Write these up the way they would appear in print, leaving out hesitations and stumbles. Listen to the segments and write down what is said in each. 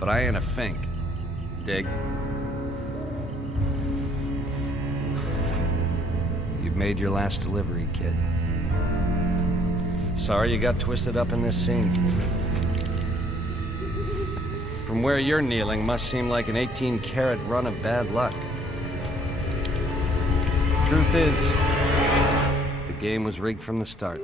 but I ain't a fink. Dig? You've made your last delivery, kid. Sorry you got twisted up in this scene. From where you're kneeling must seem like an 18-carat run of bad luck. Truth is, the game was rigged from the start.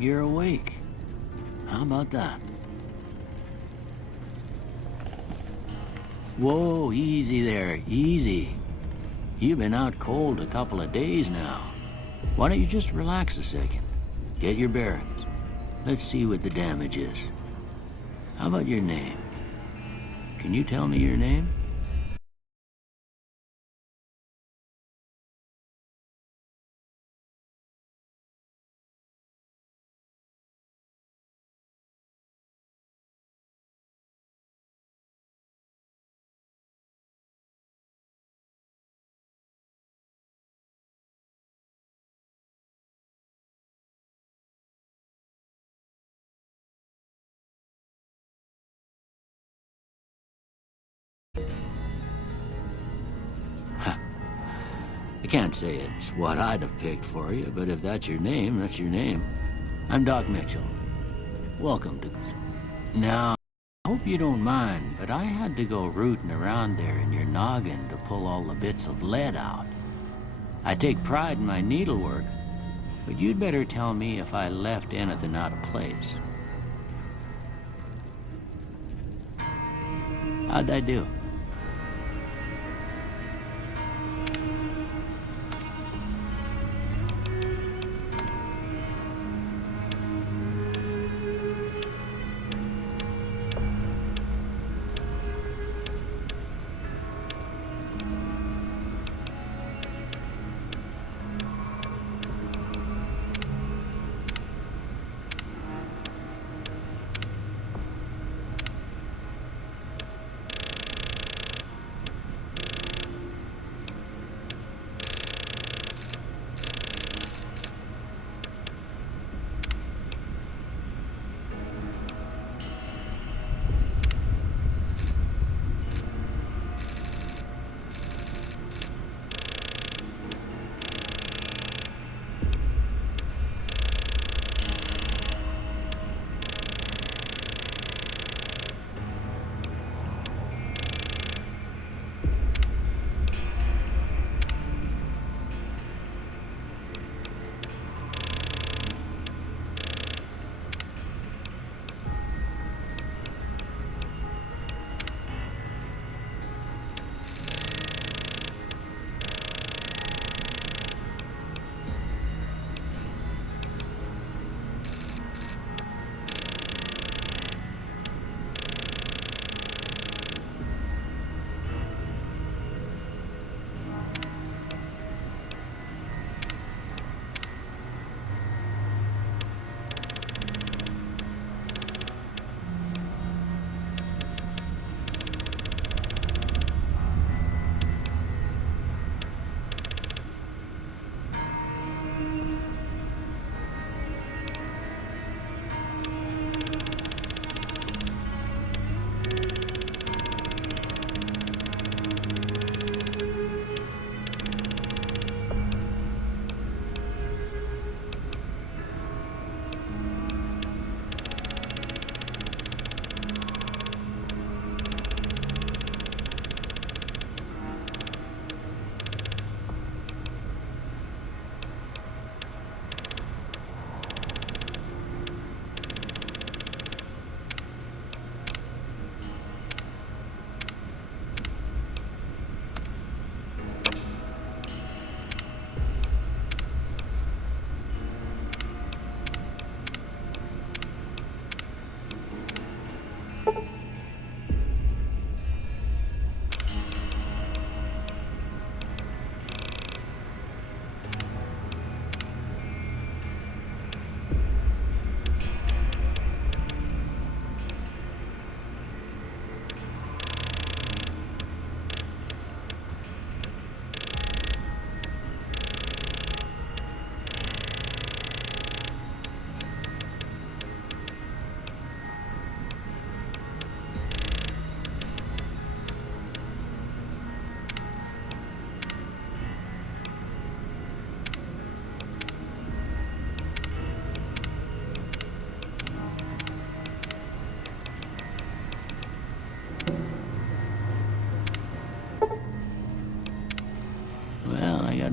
You're awake. How about that? Whoa, easy there, easy. You've been out cold a couple of days now. Why don't you just relax a second? Get your bearings. Let's see what the damage is. How about your name? Can you tell me your name? I can't say it's what I'd have picked for you, but if that's your name, that's your name. I'm Doc Mitchell. Welcome to... Now, I hope you don't mind, but I had to go rooting around there in your noggin to pull all the bits of lead out. I take pride in my needlework, but you'd better tell me if I left anything out of place. How'd I do?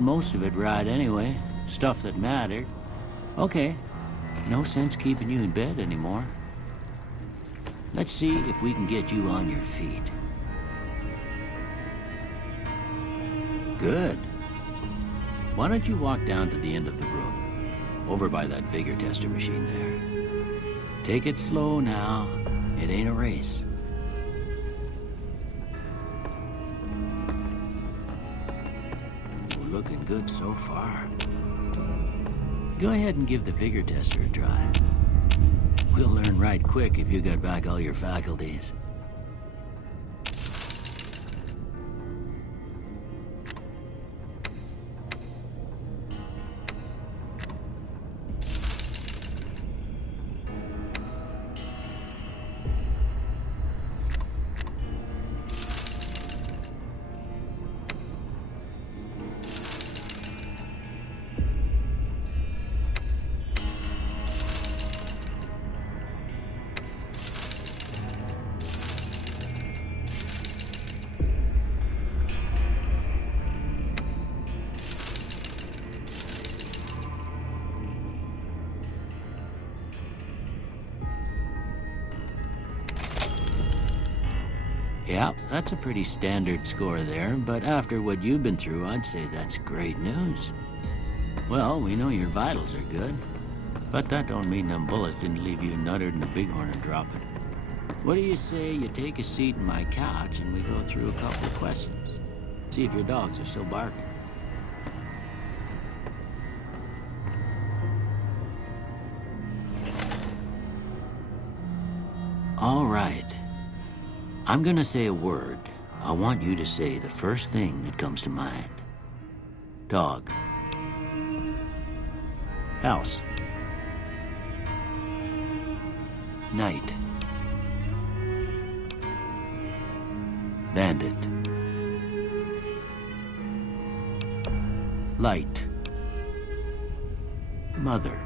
most of it right anyway. Stuff that mattered. Okay, no sense keeping you in bed anymore. Let's see if we can get you on your feet. Good. Why don't you walk down to the end of the room, over by that vigor tester machine there. Take it slow now. It ain't a race. Looking good so far. Go ahead and give the vigor tester a try. We'll learn right quick if you got back all your faculties. Yeah, that's a pretty standard score there, but after what you've been through, I'd say that's great news. Well, we know your vitals are good, but that don't mean them bullets didn't leave you nuttered in the bighorn and dropping. What do you say you take a seat in my couch and we go through a couple of questions? See if your dogs are still barking. All right. I'm gonna say a word. I want you to say the first thing that comes to mind. Dog. House. Night. Bandit. Light. Mother.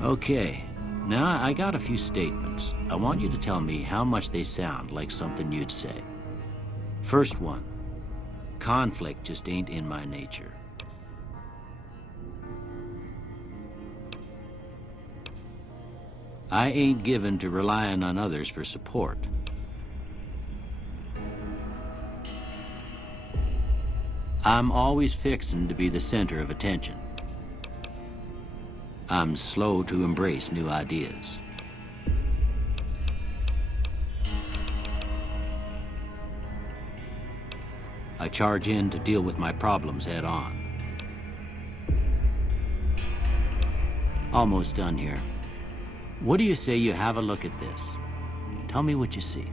Okay. Now, I got a few statements. I want you to tell me how much they sound like something you'd say. First one. Conflict just ain't in my nature. I ain't given to relying on others for support. I'm always fixin' to be the center of attention. I'm slow to embrace new ideas. I charge in to deal with my problems head on. Almost done here. What do you say you have a look at this? Tell me what you see.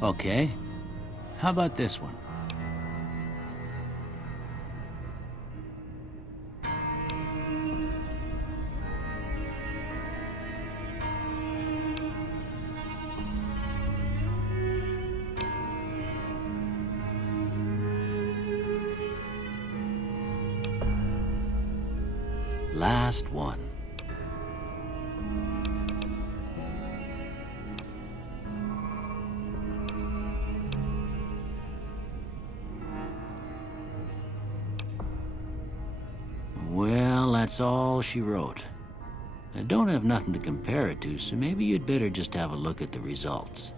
Okay. How about this one? Last one. Well, that's all she wrote. I don't have nothing to compare it to, so maybe you'd better just have a look at the results.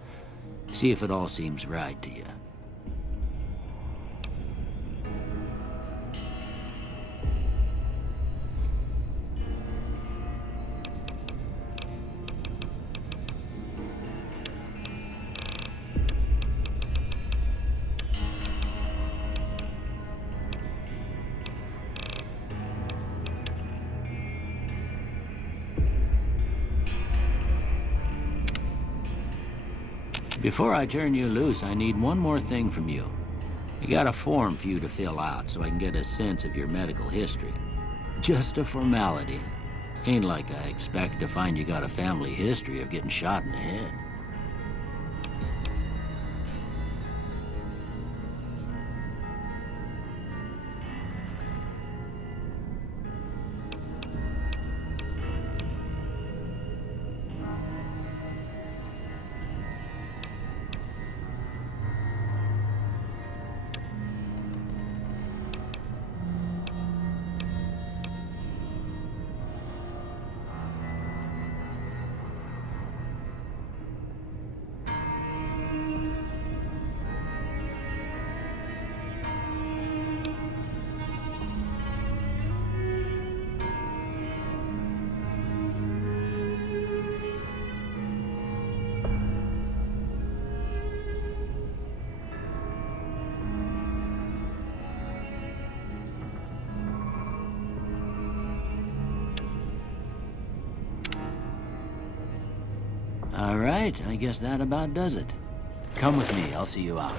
See if it all seems right to you. Before I turn you loose, I need one more thing from you. I got a form for you to fill out so I can get a sense of your medical history. Just a formality. Ain't like I expect to find you got a family history of getting shot in the head. All right, I guess that about does it. Come with me, I'll see you out.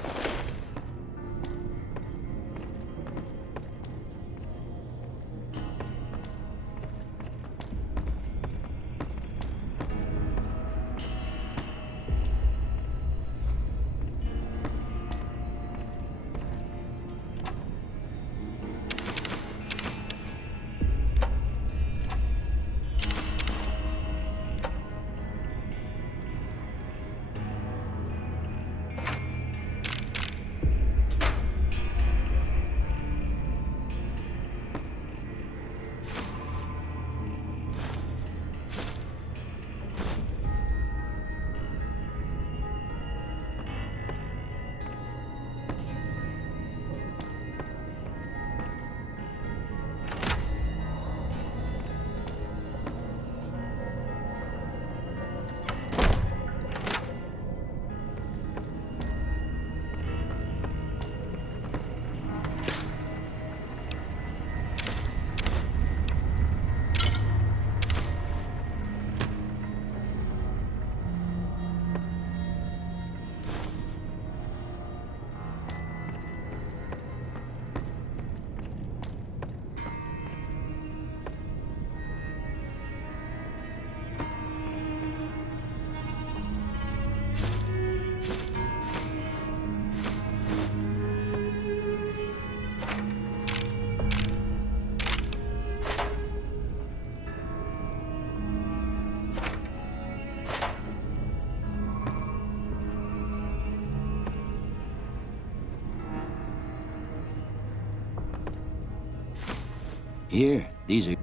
Here, these are...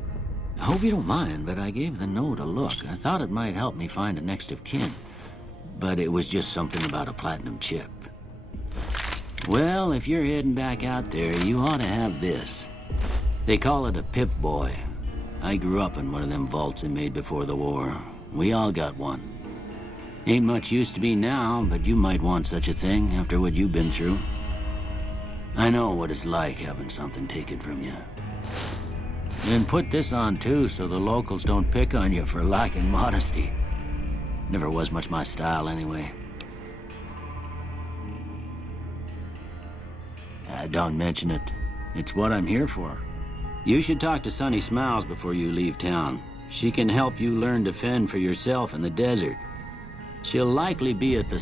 I hope you don't mind, but I gave the note a look. I thought it might help me find a next of kin. But it was just something about a platinum chip. Well, if you're heading back out there, you ought to have this. They call it a Pip-Boy. I grew up in one of them vaults they made before the war. We all got one. Ain't much use to me now, but you might want such a thing after what you've been through. I know what it's like having something taken from you. And put this on, too, so the locals don't pick on you for lacking modesty. Never was much my style, anyway. Don't mention it. It's what I'm here for. You should talk to Sunny Smiles before you leave town. She can help you learn to fend for yourself in the desert. She'll likely be at the